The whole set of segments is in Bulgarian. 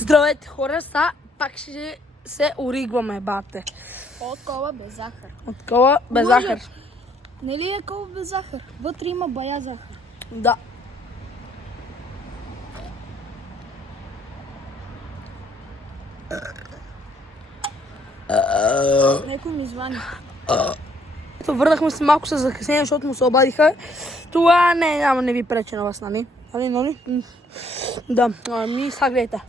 Здравейте хора, пак ще се оригваме, бате. От кола без захар. От кола без Лъжеш. захар. Нали е кола без захар? Вътре има бая захар. Да. Некой ми звъни. Ето, върнахме се малко с закъснение, защото му се обадиха. Това не ви пречи на вас, нали? Нали? Да, сега гледайте.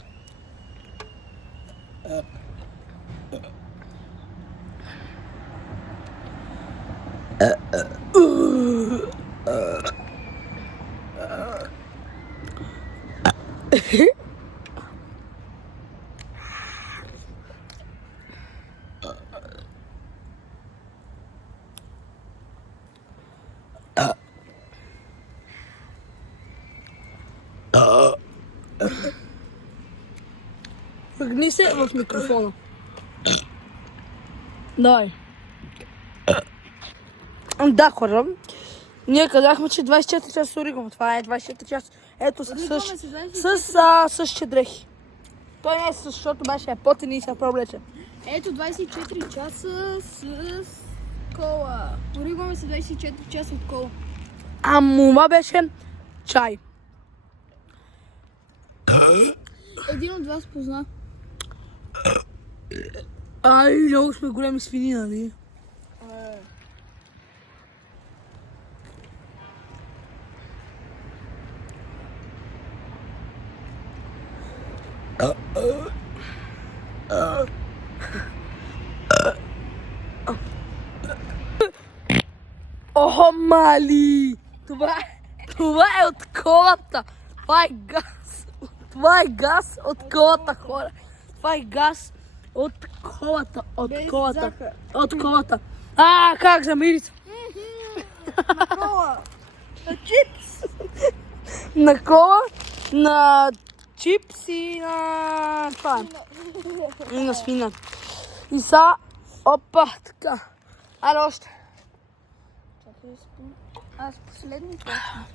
Въгни се в микрофона. Давай. Да, хора. Ние казахме, че 24 часа се оригваме. Това е 24 часа. Ето с същите дрехи. Той не е защото беше потен и се провлече. Ето 24 часа с кола. Оригваме се 24 часа от кола. А мума беше чай. Един от вас позна. Ай, много сме големи свини, нали? О, мали! Това е от колата! Това е газ! Това е газ от колата, хора! Това е газ от колата! От колата! Как за мирица? На кола. На чипс! На кола, на чипс и на това. И на свина. И са, опа, така. Айде още. Чакай, аз последно точно.